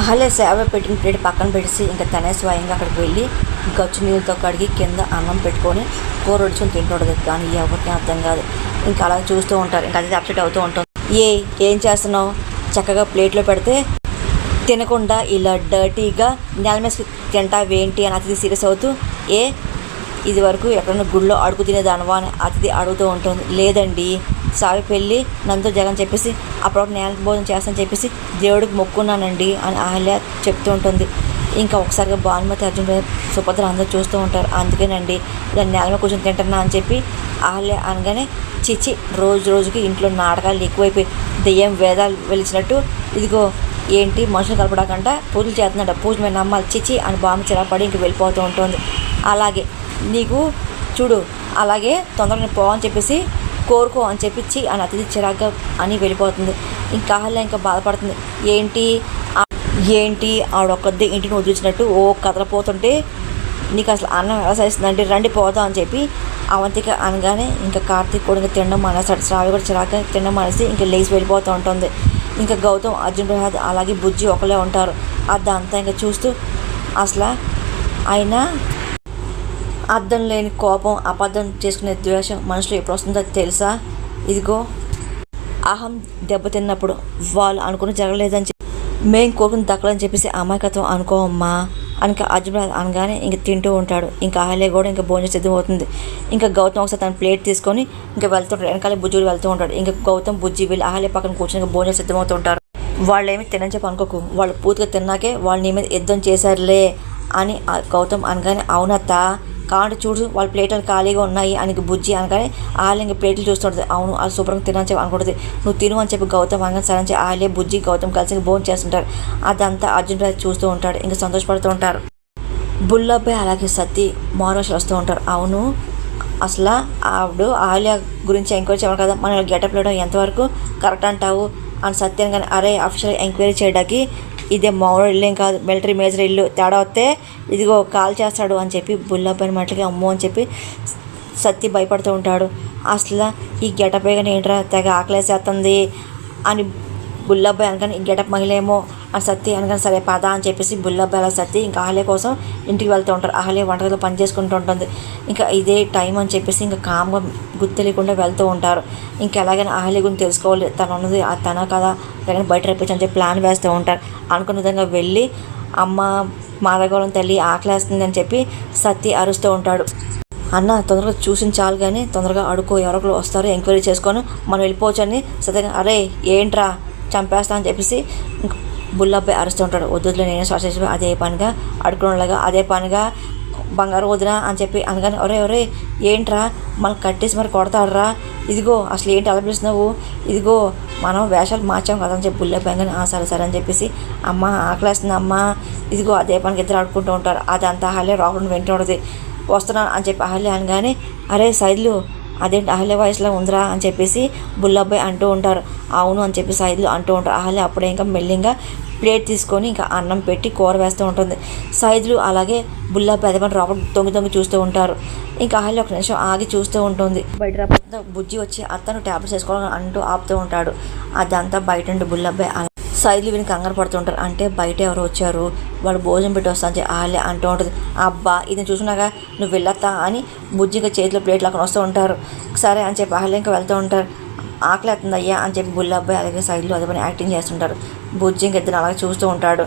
అహల్య సేవ పెట్టిన ప్లేట్ పక్కన పెట్టేసి ఇంకా తనే స్వయంగా అక్కడికి వెళ్ళి గచ్చు నీళ్ళతో కడిగి కింద అన్నం పెట్టుకొని కూర వడుచుకొని తింటుండదు కానీ ఎవరికి అర్థం కాదు. ఇంకా అలా చూస్తూ ఉంటారు. ఇంకా అది అప్సెట్ అవుతూ ఉంటుంది ఏ ఏం చేస్తున్నావు? చక్కగా ప్లేట్లో పెడితే తినకుండా ఇలా డర్టీగా నేల మీద తింటావేంటి అని అతిథి సీరియస్ అవుతూ ఏ ఇది వరకు ఎక్కడైనా గుళ్ళో అడుగు తినేదానవా అని అతిథి అడుగుతూ ఉంటుంది. లేదండి. సావి పెళ్ళి నంతో జగన్ చెప్పేసి అప్పుడు నేల భోజనం చేస్తానని చెప్పేసి దేవుడికి మొక్కున్నానండి అని అహల్య చెప్తూ ఉంటుంది. ఇంకా ఒకసారిగా భానుమతి అర్జున్ సుభద్ర అందరూ చూస్తూ ఉంటారు. అందుకేనండి ఇలా నేల మీద కూర్చొని తింటున్నా అని చెప్పి అహల్య అనగానే చిచి రోజు రోజుకి ఇంట్లో నాటకాలు ఎక్కువైపోయి దెయ్యం వేదాలు వెలిచినట్టు ఇదిగో ఏంటి మనుషులు కలపడాకంట పూజలు చేస్తున్నాడు పూజ మీద నమ్మాలి చిచి అని బామ్మ చిరాపడి ఇంక వెళ్ళిపోతూ ఉంటుంది. అలాగే నీకు చూడు అలాగే తొందరగా నేను పోవని చెప్పేసి కోరుకో అని చెప్పించి అని అతిథి చిరాగ్గా అని వెళ్ళిపోతుంది. ఇంకా అహల్య ఇంకా బాధపడుతుంది. ఏంటి? ఏంటి? ఆవిడొక్కదే ఇంటిని వదిలించినట్టు ఓ కదలపోతుంటే నీకు అసలు అన్నం ఎలా రండి పోదాం అని చెప్పి అవంతిక అనగానే ఇంకా కార్తీక్ కూడా ఇంకా తినడం మానేస్తాడు శ్రావి కూడా చిరాక తినడం మానేసి ఇంకా లేచి వెళ్ళిపోతూ ఉంటుంది. ఇంకా గౌతమ్ అర్జున్ ప్రసాద్ అలాగే బుజ్జి ఒకలే ఉంటారు. అదంతా ఇంకా చూస్తూ అసలు ఆయన అర్థం లేని కోపం అబద్ధం చేసుకునే ద్వేషం మనుషులు ఎప్పుడు వస్తుందో తెలుసా? ఇదిగో అహం దెబ్బతిన్నప్పుడు వాళ్ళు అనుకుని జరగలేదని చెప్పి మేం కోరుకుని దక్కలని చెప్పేసి అమాయకత్వం అనుకోమ్మా అని అర్జున్ అనగానే ఇంక తింటూ ఉంటాడు. ఇంకా అహల్య కూడా ఇంకా భోజనం సిద్ధం అవుతుంది ఇంకా గౌతమ్ ఒకసారి తన ప్లేట్ తీసుకొని ఇంకా వెళ్తుంటాడు. వెనకాల బుజ్జి వెళ్తూ ఉంటాడు. ఇంకా గౌతమ్ బుజ్జి వీళ్ళు అహల్య పక్కన కూర్చొని ఇంకా భోజనం సిద్ధమవుతూ ఉంటారు వాళ్ళు ఏమి తినని చెప్పి అనుకోకు. వాళ్ళు పూర్తిగా తిన్నాకే వాళ్ళు నీ మీద యుద్ధం చేశారులే అని ఆ గౌతమ్ అనగానే అవునత్తా కాంట చూడు వాళ్ళ ప్లేట్లు ఖాళీగా ఉన్నాయి అని బుజ్జి అనగానే ఆలయ ఇంక ప్లేట్లు చూస్తుంటుంది. అవును అది శుభ్రంగా తినని చెప్పి అనుకుంటుంది. నువ్వు తిను అని చెప్పి గౌతమ్ అనగా సరే అని చెప్పి ఆలయ బుజ్జి గౌతమ్ కలిసి భోజనం చేస్తుంటారు. అదంతా అర్జున్ చూస్తూ ఉంటాడు ఇంకా సంతోషపడుతూ ఉంటారు. బుల్లబ్బాయి అలాగే సతీ మహారాష్ట్ర వస్తూ ఉంటారు. అవును అసలు ఆవిడ ఆలియా గురించి ఎంక్వైరీ చేయాలి కదా మనం గెటప్ లేడం ఎంతవరకు కరెక్ట్ అంటావు? అని సత్యం కానీ అరే అఫీషియల్ ఎంక్వైరీ చేయడానికి ఇదే మామూలు ఇల్లు కాదు. మిలిటరీ మేజర్ ఇల్లు తేడా వస్తే ఇదిగో కాల్ చేస్తాడు అని చెప్పి బుల్లబ్బాయిని మాటలకి అమ్మో అని చెప్పి సత్తి భయపడుతూ ఉంటాడు. అసలు ఈ గెటప్ వేయగానే ఏంట్రా తెగ ఆకలేసేస్తుంది అని బుల్లబ్బాయి అనగానే ఈ గెటప్ మహిళ ఏమో అని సత్తి అనగానే సరే పద అని చెప్పేసి బుల్లబ్బాయి సత్తి ఇంకా అహలే కోసం ఇంటికి వెళ్తూ ఉంటారు. అహలే వంటగదిలో పని చేసుకుంటూ ఉంటుంది. ఇంకా ఇదే టైం అని చెప్పేసి ఇంకా కామ్గా గుర్తు లేకుండా వెళ్తూ ఉంటారు. ఇంకా ఎలాగైనా అహలే గురించి తెలుసుకోవాలి. తను ఉన్నది ఆ తన కదా ఎలాగైనా బయట రేపించి అని చెప్పి ప్లాన్ వేస్తూ ఉంటారు. అనుకున్న విధంగా వెళ్ళి అమ్మ మాదగోళం తల్లి ఆకలేస్తుంది అని చెప్పి సత్తి అరుస్తూ ఉంటాడు. అన్న తొందరగా చూసిన చాలు కానీ తొందరగా అడుకో ఎవరొకరు వస్తారో ఎంక్వైరీ చేసుకొని మనం వెళ్ళిపోవచ్చు అని సత్యంగా అరే ఏంట్రా చంపేస్తా అని చెప్పేసి బుల్లపై అరుస్తూ ఉంటాడు. వద్దులో నేను శ్వాస చేసి అదే పనిగా అడుకునేలాగా అదే పనిగా బంగారు వదిరా అని చెప్పి అనగానే ఒరే ఒరే ఏంట్రా? మనం కట్టేసి మరి కొడతాడరా? ఇదిగో అసలు ఏంటి అలపిస్తున్నావు ఇదిగో మనం వేషాలు మార్చాం కదా అని చెప్పి బుల్లబ్బాయి కానీ "ఆ, సరే సరే అని చెప్పేసి అమ్మ ఆకలేస్తుంది అమ్మ ఇదిగో అదే పనికి ఇద్దరు ఆడుకుంటూ ఉంటారు. అదంతా అహల్య రాకుండా వెంటనే ఉంటుంది. వస్తున్నాను అని చెప్పి అహల్య అనగానే అరే సైడ్లు అదేంటి అహల్య వయసులో ఉందిరా అని చెప్పేసి బుల్లబ్బాయి అంటూ ఉంటారు. అవును అని చెప్పి సైదులు అంటూ ఉంటారు. అహల్య అప్పుడే ఇంకా మెల్లింగా ప్లేట్ తీసుకొని ఇంకా అన్నం పెట్టి కూర వేస్తూ ఉంటుంది. సైజులు అలాగే బుల్లబ్బాయి అదే పని తొంగి తొంగి చూస్తూ ఉంటారు. ఇంకా అహల్య ఒక నిమిషం ఆగి చూస్తూ ఉంటుంది. బయట రాబోతున్న బుజ్జి వచ్చి అతను ట్యాబ్లెట్స్ వేసుకోవాలని అంటూ ఆపుతూ ఉంటాడు. అదంతా బయట నుండి బుల్లబ్బాయి సైజులు సైడ్లు విని కంగారు పడుతుంటారు. అంటే బయట ఎవరు వచ్చారు వాళ్ళు భోజనం పెట్టి వస్తా అని ఆలే అంటూ ఉంటుంది. అబ్బా ఇది చూసినాక నువ్వు వెళ్ళొత్తా అని బుజ్జిగా చేతిలో ప్లేట్లు అక్కడ వస్తూ ఉంటారు. సరే అని చెప్పి ఆలే ఇంకా వెళ్తూ ఉంటారు. ఆకలి అవుతుంది అయ్యా అని చెప్పి బుల్లబ్బాయి అలాగే సైడ్లో అదే పని యాక్టింగ్ చేస్తుంటారు. బుజ్జి ఇంక ఇద్దరు అలాగే చూస్తూ ఉంటాడు.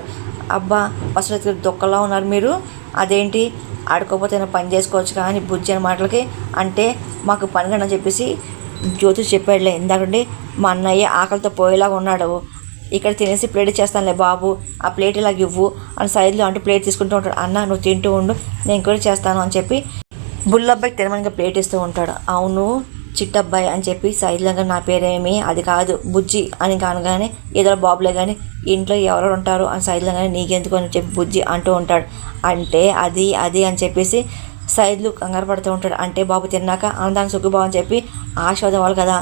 అబ్బా అసలు దొక్కలా ఉన్నారు మీరు? అదేంటి? ఆడుకోకపోతే ఏమైనా పని చేసుకోవచ్చు కానీ బుజ్జి అనే మాటలకి అంటే మాకు పని కన్నా చెప్పేసి జ్యోతిష్ చెప్పాడులే. ఇందాకండి మా అన్నయ్య ఆకలితో పోయేలాగా ఉన్నాడు. ఇక్కడ తినేసి ప్లేట్ చేస్తానులే బాబు ఆ ప్లేట్ ఇలాగ ఇవ్వు అని సైడ్లో అంటూ ప్లేట్ తీసుకుంటూ ఉంటాడు. అన్న నువ్వు తింటూ ఉండు నేను కూడా చేస్తాను అని చెప్పి బుల్లబ్బాయికి తినమనిగా ప్లేట్ ఇస్తూ ఉంటాడు. అవును చిట్టబ్బాయి అని చెప్పి సైడ్లంగా నా పేరేమి? అది కాదు బుజ్జి అని కానగానే ఏదో బాబులే కానీ ఇంట్లో ఎవరెవరు ఉంటారు? అని సైడ్లంగానే నీకెందుకు? అని చెప్పి బుజ్జి అంటూ ఉంటాడు. అంటే అది అది అని చెప్పేసి సైడ్లు కంగారు పడుతూ ఉంటాడు. అంటే బాబు తిన్నాక ఆనందాన్ని సుఖబాబు అని చెప్పి ఆశ వాళ్ళు కదా.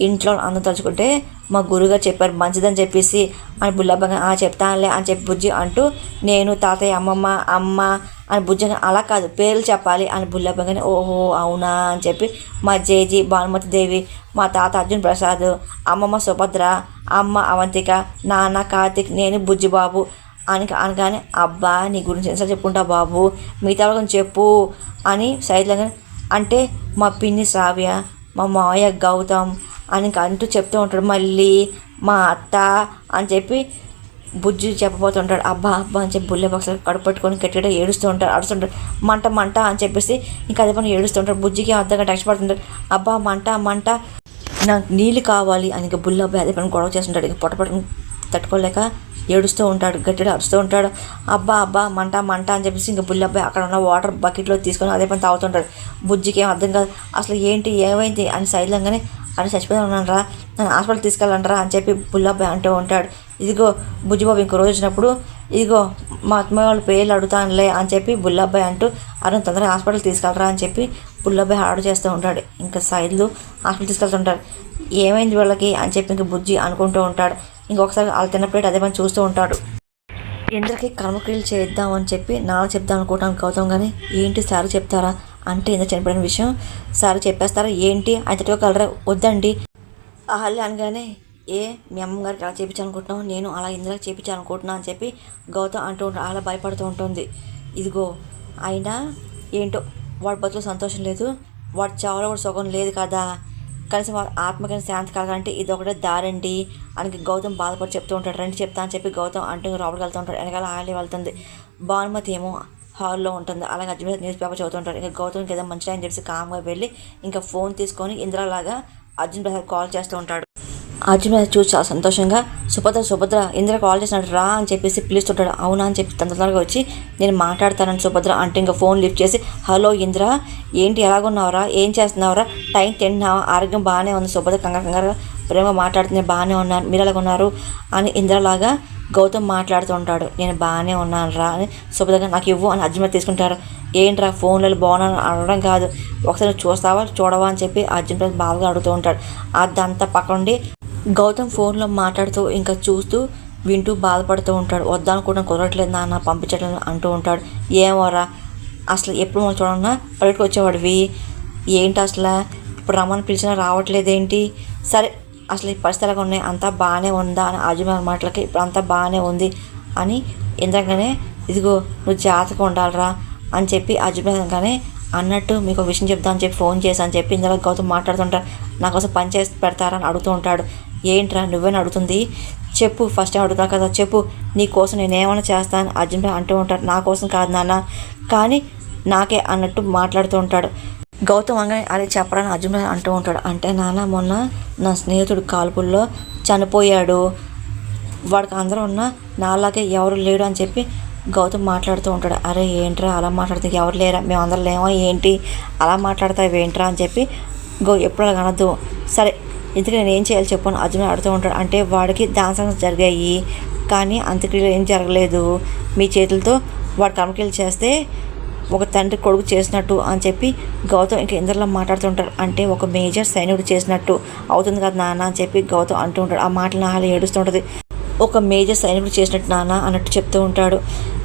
ఇంట్లో అందరం తలుచుకుంటే మా గురుగారు చెప్పారు మంచిదని చెప్పేసి. అని బుల్లబ్బగా ఆ చెప్తానులే అని చెప్పి బుజ్జి అంటూ నేను తాతయ్య అమ్మమ్మ అమ్మ అని బుజ్జిగా అలా కాదు పేర్లు చెప్పాలి అని బుల్లబ్బగానే ఓహో అవునా అని చెప్పి మా జేజీ భానుమతి దేవి మా తాత అర్జున్ ప్రసాద్ అమ్మమ్మ సుభద్ర అమ్మ అవంతిక నాన్న కార్తిక్ నేను బుజ్జిబాబు అని అనగానే అబ్బా నీ గురించి ఎన్నిసార్లు చెప్పుకుంటా బాబు మిగతా వాళ్ళ గురించి చెప్పు అని సైడ్లో అంటే మా పిన్ని శ్రావ్య మా మావయ్య గౌతమ్ అని ఇంకా అంటూ చెప్తూ ఉంటాడు. మళ్ళీ మా అత్త అని చెప్పి బుజ్జి చెప్పబోతుంటాడు. అబ్బా అబ్బా అని చెప్పి బుల్లె బాక్స్ కడుపెట్టుకొని గట్టిగా ఏడుస్తూ ఉంటాడు అడుస్తుంటాడు మంట మంట అని చెప్పేసి ఇంకా అదే పని ఏడుస్తుంటాడు. బుజ్జికి అర్థంగా టెక్స్ట్ పడుతుంటాడు. అబ్బా మంట మంట నాకు నీళ్ళు కావాలి అని ఇంకా బుల్ల అబ్బాయి అదే పని గొడవ చేస్తుంటాడు. ఇంకా పొట్ట తట్టుకోలేక ఏడుస్తూ ఉంటాడు గట్టిగా అరుస్తూ ఉంటాడు. అబ్బా అబ్బా మంట మంట అని చెప్పేసి ఇంకా బుల్ల అబ్బాయి అక్కడ ఉన్న వాటర్ బకెట్లో తీసుకొని అదే పని తాగుతుంటాడు. బుజ్జికి ఏం అర్థం కాదు. అసలు ఏంటి ఏమైంది అని సైలంగానే అని చచ్చిపోయి నన్ను హాస్పిటల్ తీసుకెళ్ళండిరా అని చెప్పి బుల్లబ్బాయి అంటూ ఉంటాడు. ఇదిగో బుజ్జిబాబు ఇంకో రోజు వచ్చినప్పుడు ఇదిగో మా అత్తమ్మ వాళ్ళ పేర్లు అడుగుతానులే అని చెప్పి బుల్లబ్బాయి అంటూ అరుణ్ తొందరగా హాస్పిటల్ తీసుకెళ్ళరా అని చెప్పి బుల్లబ్బాయి ఆర్డర్ చేస్తూ ఉంటాడు. ఇంకా సైడ్లు హాస్పిటల్ తీసుకెళ్తుంటాడు ఏమైంది వీళ్ళకి? అని చెప్పి ఇంక బుజ్జి అనుకుంటూ ఉంటాడు. ఇంకొకసారి వాళ్ళు తిన్న ప్లేట్ అదే పని చూస్తూ ఉంటాడు. ఇంద్రకి కర్మక్రియలు చేద్దాం అని చెప్పి నాన్న చెప్దాం అనుకుంటాను గౌతమ్ కానీ ఏంటి సార్ చెప్తారా? అంటే ఇంత చనిపోయిన విషయం. సార్ చెప్పేస్తారా? ఏంటి? ఆయన కలరా? వద్దండి. అహల్య అనగానే ఏ మీ అమ్మగారికి అలా చేయించాలనుకుంటున్నావు నేను అలా ఇందులో చేయించాలనుకుంటున్నా అని చెప్పి గౌతమ్ అంటూ ఉంటాడు అలా భయపడుతూ ఉంటుంది. ఇదిగో అయినా ఏంటో వాడి బతులు సంతోషం లేదు. వాడి చావులో కూడా సుఖం లేదు కదా. కనీసం వాడు ఆత్మకైనా శాంతి కలగాలంటే ఇది ఒకటే దారండి అని గౌతమ్ బాధపడి చెప్తూ ఉంటాడు. రండి చెప్తా అని చెప్పి గౌతమ్ అంటూ లోపలికి వెళ్తూ ఉంటాడు. వెనకాల ఆలయ వెళ్తుంది. భానుమతి ఏమో హాల్లో ఉంటుంది. అలాగే అజ్మీర్ న్యూస్ పేపర్ చదువుతుంటాడు ఇంకా గౌతమ్కి ఏదో మంచిగా అని చెప్పేసి కామ్గా వెళ్ళి ఇంకా ఫోన్ తీసుకొని ఇంద్రలాగా అర్జున్ ప్రసాద్ కాల్ చేస్తూ ఉంటాడు. అర్జున్ ప్రసాద్ చూసి చాలా సంతోషంగా సుభద్ర సుభద్ర ఇంద్ర కాల్ చేసినాడు రా అని చెప్పేసి పిలుస్తుంటాడు. అవునా అని చెప్పి తొందరగా వచ్చి నేను మాట్లాడతానని సుభద్ర అంటే ఇంకా ఫోన్ లిఫ్ట్ చేసి హలో ఇంద్ర ఏంటి ఎలాగున్నావురా? ఏం చేస్తున్నావురా? టైం తింటున్నావా ఆరోగ్యం బాగానే ఉంది. సుభద్ర కంగారు కంగారుగా ప్రేమ మాట్లాడుతున్నా బాగానే ఉన్నాను మీరు ఎలాగున్నారు? అని ఇంద్రలాగా గౌతమ్ మాట్లాడుతూ ఉంటాడు నేను బాగానే ఉన్నాను రా అని సుభద్రగా నాకు ఇవ్వు అని అర్జున్ తీసుకుంటారు. ఏంట్రా ఫోన్లలో బాగున్నాను అనడం కాదు. ఒకసారి చూస్తావా చూడవా అని చెప్పి అర్జున్ ప్రసాద్ బాగా అడుగుతూ ఉంటాడు. అదంతా పక్కండి గౌతమ్ ఫోన్లో మాట్లాడుతూ ఇంకా చూస్తూ వింటూ బాధపడుతూ ఉంటాడు. వద్దనుకోవడం కుదరట్లేదు నాన్న పంపించట్లేదు అంటూ ఉంటాడు. ఏమోరా అసలు ఎప్పుడు మనం చూడన్నా బయటకు వచ్చేవాడివి? ఏంటి అసలు? ఇప్పుడు రమ్మని పిలిచినా రావట్లేదేంటి? సరే అసలు ఈ పరిస్థితి ఎలాగ ఉన్నాయి అంతా బాగానే ఉందా అని అజుమాన్ మాటలకి ఇప్పుడు అంతా బాగానే ఉంది అని ఇంతగానే ఇదిగో నువ్వు జాగ్రత్తగా ఉండాలిరా అని చెప్పి అజుమాన్గానే అన్నట్టు మీకు విషయం చెప్తా అని చెప్పి ఫోన్ చేశాను అని చెప్పి ఇందులో గౌతమ్ మాట్లాడుతుంటారు. నా కోసం పని చేసి పెడతారా అడుగుతూ ఉంటాడు. ఏంట్రా నువ్వేనా అడుగుతుంది? చెప్పు ఫస్ట్ టైం కదా చెప్పు. నీ కోసం నేను ఏమైనా చేస్తాను అర్జున్ అంటూ ఉంటాడు నా కోసం కాదు నాన్న. కానీ నాకే అన్నట్టు మాట్లాడుతూ ఉంటాడు. గౌతమ్ అనగానే అరే చెప్పరా అర్జున్ అంటూ ఉంటాడు. అంటే నాన్న మొన్న నా స్నేహితుడు కాల్పుల్లో చనిపోయాడు. వాడికి అందరూ ఉన్న నాలాగే ఎవరు లేడు అని చెప్పి గౌతమ్ మాట్లాడుతూ ఉంటాడు. అరే ఏంట్రా అలా మాట్లాడితే ఎవరు లేరా? మేము అందరం లేమా? ఏంటి? అలా మాట్లాడతావు ఏంట్రా అని చెప్పి గో ఎప్పుడు అలా అనద్దు. సరే ఇంతకు నేను ఏం చేయాలి చెప్పాను అర్జున్ అడుగుతూ ఉంటాడు. అంటే వాడికి డాన్స్ జరిగాయి. కానీ అంత్యక్రియలు ఏం జరగలేదు. మీ చేతులతో వాడు కర్మక్రియలు చేస్తే ఒక తండ్రి కొడుకు చేసినట్టు అని చెప్పి గౌతమ్ ఇంకా ఇందరిలో మాట్లాడుతుంటారు అంటే ఒక మేజర్ సైనికుడు చేసినట్టు అవుతుంది కదా నాన్న అని చెప్పి గౌతమ్ అంటూ ఉంటాడు. ఆ మాటలు నాలో ఏడుస్తుంటుంది. ఒక మేజర్ సైనికుడు చేసినట్టు నాన్న అన్నట్టు చెప్తూ ఉంటాడు.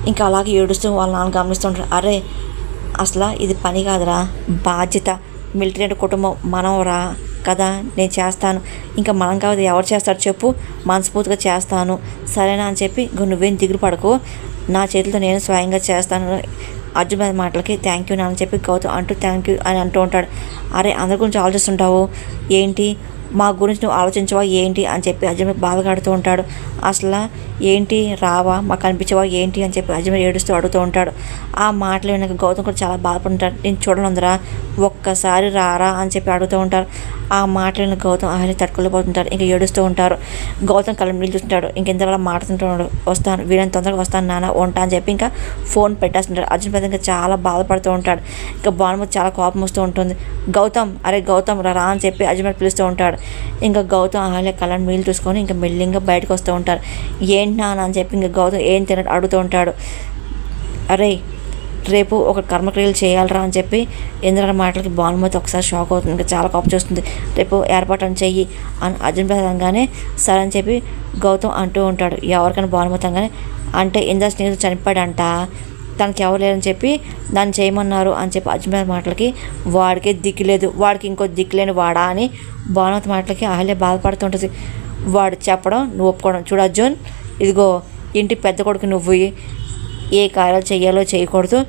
ఇంకా అలాగే ఏడుస్తూ వాళ్ళ నాన్న గమనిస్తూ ఉంటాడు అరే అసలు ఇది పని కాదురా. బాధ్యత. మిలిటరీ అంటే కుటుంబం. మనం రా కదా నేను చేస్తాను. ఇంకా మనం కాదు ఎవరు చేస్తారు చెప్పు. మనస్ఫూర్తిగా చేస్తాను. సరేనా అని చెప్పి నువ్వేం దిగులు పడకు. నా చేతితో నేను స్వయంగా చేస్తాను. అర్జున్ భాయ్ మాటలకి థ్యాంక్ యూ నాన్న చెప్పి గౌతమ్ అంటూ థ్యాంక్ యూ అని అంటూ ఉంటాడు. అరే అందరి గురించి ఆలోచిస్తుంటావు? ఏంటి? మా గురించి నువ్వు ఆలోచించవా? ఏంటి? అని చెప్పి అర్జున్ బాధపడుతూ ఉంటాడు. అసలు ఏంటి రావా? మాకు కనిపించవా ఏంటి? అని చెప్పి అజమీర్ ఏడుస్తూ అడుగుతూ ఉంటాడు. ఆ మాటలు వినక గౌతమ్ కూడా చాలా బాధపడుతుంటాడు. నేను చూడనుందరా ఒక్కసారి రారా? అని చెప్పి అడుగుతూ ఉంటారు ఆ మాటలు విన్న గౌతమ్ ఆయన తట్టుకోలేకపోతుంటారు ఇంకా ఏడుస్తూ ఉంటారు గౌతమ్ కళ్ళ నీళ్ళు చూస్తుంటాడు. ఇంకెంతవరకు మాట్లాడుతుంటాడు వస్తాను. వీళ్ళని తొందరగా వస్తాను నాన్న. ఉంటా అని చెప్పి ఇంకా ఫోన్ పెట్టేస్తుంటాడు. అర్జున్ పెద్ద ఇంకా చాలా బాధపడుతూ ఉంటాడు. ఇంకా భానుమతి చాలా కోపం వస్తూ ఉంటుంది. గౌతమ్ అరే గౌతమ్ రా అని చెప్పి అజ్మీర్ పిలుస్తూ ఉంటాడు. ఇంకా గౌతమ్ ఆలయ కళ్ళని నీళ్ళు చూసుకొని ఇంకా మెల్లింగా బయటకు వస్తూ ఉంటారు ఏ ఏంటి నాన్న అని చెప్పి ఇంకా గౌతమ్ ఏం తినట్టు అడుగుతూ ఉంటాడు. అరే రేపు ఒక కర్మక్రియలు చేయాలరా అని చెప్పి ఇంద్ర మాటలకి భానుమతి ఒకసారి షాక్ అవుతుంది. ఇంకా చాలా కోపం చూస్తుంది. రేపు ఏర్పాటు చెయ్యి అని అర్జున్ ప్రసాద్ అనగానే సరే అని చెప్పి గౌతమ్ అంటూ ఉంటాడు. ఎవరికైనా భానుమతి అనగానే అంటే ఇంద్ర స్నేహితుడు చనిపోయాడంట తనకి ఎవరు లేరని చెప్పి దాన్ని చేయమన్నారు అని చెప్పి అర్జున్ ప్రసాద్ మాటలకి వాడికే దిక్కు లేదు. వాడికి ఇంకో దిక్కు లేని వాడా అని భానుమతి మాటలకి అహల్య బాధపడుతుంటుంది. వాడు చెప్పడం నువ్వు ఒప్పుకోవడం. చూడు అర్జున్ ఇదిగో ఇంటి పెద్ద కొడుకు నువ్వు ఏ కార్యాలు చేయాలో చేయకూడదు.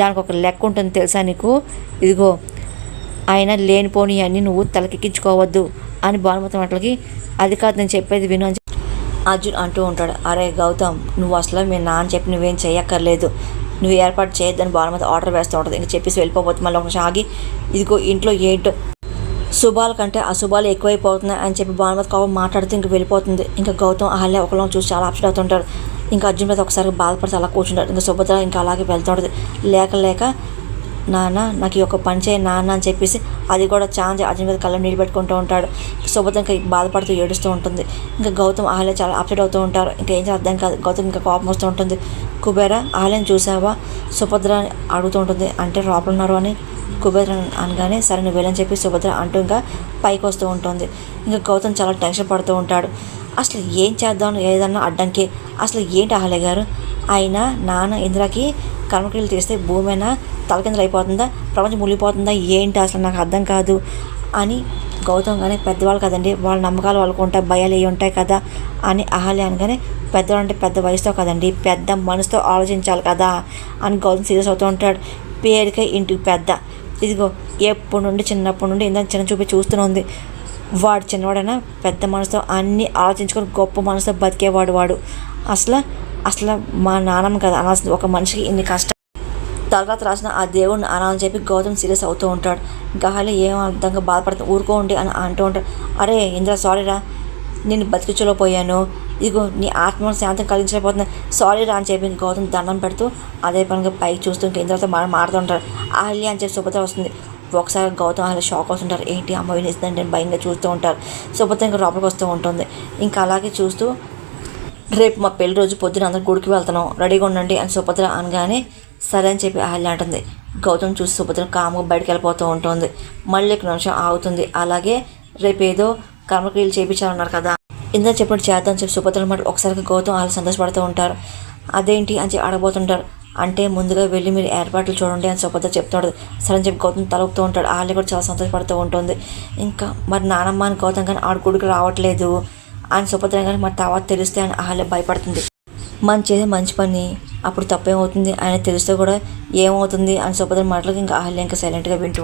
దానికి ఒక లెక్క ఉంటుంది తెలుసా నీకు? ఇదిగో ఆయన లేనిపోని అన్నీ నువ్వు తలకెక్కించుకోవద్దు అని భానుమతి మాటలకి అది కాదు నేను చెప్పేది విను అని అర్జున్ అంటూ ఉంటాడు. అరే గౌతమ్ నువ్వు అసలు మీ నాన్న చెప్పి నువ్వేం చేయక్కర్లేదు నువ్వు ఏర్పాటు చేయొద్దని భానుమతి ఆర్డర్ వేస్తూ ఉంటుంది. ఇంకా చెప్పేసి వెళ్ళిపోబోతుంది మళ్ళీ ఒక సాగి ఆగి ఇదిగో ఇంట్లో ఏంటో శుభాల కంటే అశుభాలు ఎక్కువైపోతున్నాయి అని చెప్పి భానుమతి కోపం మాట్లాడుతూ ఇంక వెళ్ళిపోతుంది. ఇంకా గౌతమ్ అహల్య ఒకళ్ళని చూసి చాలా అప్సెట్ అవుతుంటారు. ఇంకా అర్జున్ మీద ఒకసారి బాధపడితే అలా కూర్చుంటాడు ఇంకా సుభద్ర ఇంకా అలాగే వెళ్తుంటుంది. లేక లేక నాన్న నాకు ఈ యొక్క పని చేయ నాన్న అని చెప్పేసి అది కూడా ఛాన్స్ అర్జున్ మీద కళ్ళం నిలబెట్టుకుంటూ ఉంటాడు. సుభద్ర ఇంకా బాధపడుతూ ఏడుస్తూ ఉంటుంది. ఇంకా గౌతమ్ అహల్య చాలా అప్సెట్ అవుతూ ఉంటారు. ఇంకా ఏం అర్థం కాదు. గౌతమ్ ఇంకా కోపం వస్తూ ఉంటుంది. కుబేర అహల్యని చూసావా? సుభద్ర అని అడుగుతూ ఉంటుంది. అంటే లోపల ఉన్నారు అని. కుబేర అనగానే సరే నువ్వు వెళ్ళని చెప్పి సుభద్ర అంటూ ఇంకా పైకి వస్తూ ఉంటుంది. ఇంకా గౌతమ్ చాలా టెన్షన్ పడుతూ ఉంటాడు. అసలు ఏం చేద్దాం? ఏదన్నా అడ్డంకి. అసలు ఏంటి అహలే గారు? అయినా నాన్న ఇంద్రకి కర్మక్రియలు తీస్తే భూమి అయినా తలకిందులు అయిపోతుందా? ప్రపంచం మునిగిపోతుందా? ఏంటి అసలు నాకు అర్థం కాదు అని గౌతమ్ కానీ పెద్దవాళ్ళు కదండి. వాళ్ళ నమ్మకాలు వాళ్ళకు ఉంటాయి. భయాలు ఏ ఉంటాయి కదా అని అహలే అనగానే పెద్దవాళ్ళు అంటే పెద్ద వయసుతో కదండి. పెద్ద మనసుతో ఆలోచించాలి కదా అని గౌతమ్ సీరియస్ అవుతూ ఉంటాడు. పేరుకే ఇంటికి పెద్ద. ఇదిగో ఎప్పటి నుండి చిన్నప్పటి నుండి ఇందాక చిన్న చూపి చూస్తూనే ఉంది. వాడు చిన్నవాడైనా పెద్ద మనసుతో అన్నీ ఆలోచించుకొని గొప్ప మనసుతో బతికేవాడు వాడు. అసలు అసలు మా నాన్నమ్మ కదా అనాల్సింది. ఒక మనిషికి ఇన్ని కష్టం తర్వాత రాసిన ఆ దేవుడిని అనాలని చెప్పి గౌతమ్ సీరియస్ అవుతూ ఉంటాడు. గాలి ఏం అర్థంగా బాధపడుతుంది ఊరుకోండి అని అంటూ ఉంటాడు. అరే ఇంద్ర సారీరా నేను బతికించలేకపోయాను. ఇదిగో నీ ఆత్మ శాంతం కలిగించలేకపోతున్నా. సారీ రా అని చెప్పి గౌతమ్ దండం పెడుతూ అదే పనిగా పైకి చూస్తూ ఇంకా ఇంద్రతో మాట మాడుతుంటారు ఆహ్ల్య అని చెప్పి సుభద్ర వస్తుంది. ఒకసారి గౌతమ్ అహల్య షాక్ అవుతుంటారు ఏంటి అమ్మ వినిస్తుందంటే భయంగా చూస్తూ ఉంటారు. సుభద్ర ఇంకా లోపలికి వస్తూ ఉంటుంది. ఇంకా అలాగే చూస్తూ రేపు మా పెళ్ళి రోజు పొద్దున అందరం గుడికి వెళ్తున్నాం. రెడీగా ఉండండి అని సుభద్ర అనగానే సరే అని చెప్పి అహల్య అంటుంది. గౌతమ్ చూసి సుభద్ర కాముగా బయటకు వెళ్ళిపోతూ ఉంటుంది. మళ్ళీ ఒక నిమిషం ఆగుతుంది. అలాగే రేపు ఏదో కర్మక్రియలు చేయించాలన్నారు కదా. ఇందా చెప్పినట్టు చేద్దాం అని చెప్పి సుభద్ర మాట ఒకసారి గౌతమ్ వాళ్ళు సంతోషపడుతూ ఉంటారు. అదేంటి? అని చెప్పి అడగబోతుంటారు అంటే ముందుగా వెళ్ళి మీరు ఏర్పాట్లు చూడండి అని సుభద్ర చెప్తాడు సరే అని చెప్పి గౌతమ్ తలుపుతూ ఉంటాడు. వాళ్ళు కూడా చాలా సంతోషపడుతూ ఉంటుంది. ఇంకా మరి నానమ్మ అని గౌతమ్ కానీ ఆడు గుడికి రావట్లేదు అని సుభద్ర కానీ మరి తర్వాత తెలిస్తే అని ఆహ్లే భయపడుతుంది. మనం చేసే మంచి పని. అప్పుడు తప్పేమవుతుంది ఆయన తెలిస్తే కూడా ఏమవుతుంది అని సుభద్ర మాటలకు ఇంకా ఆహ్లే ఇంకా సైలెంట్గా వింటూ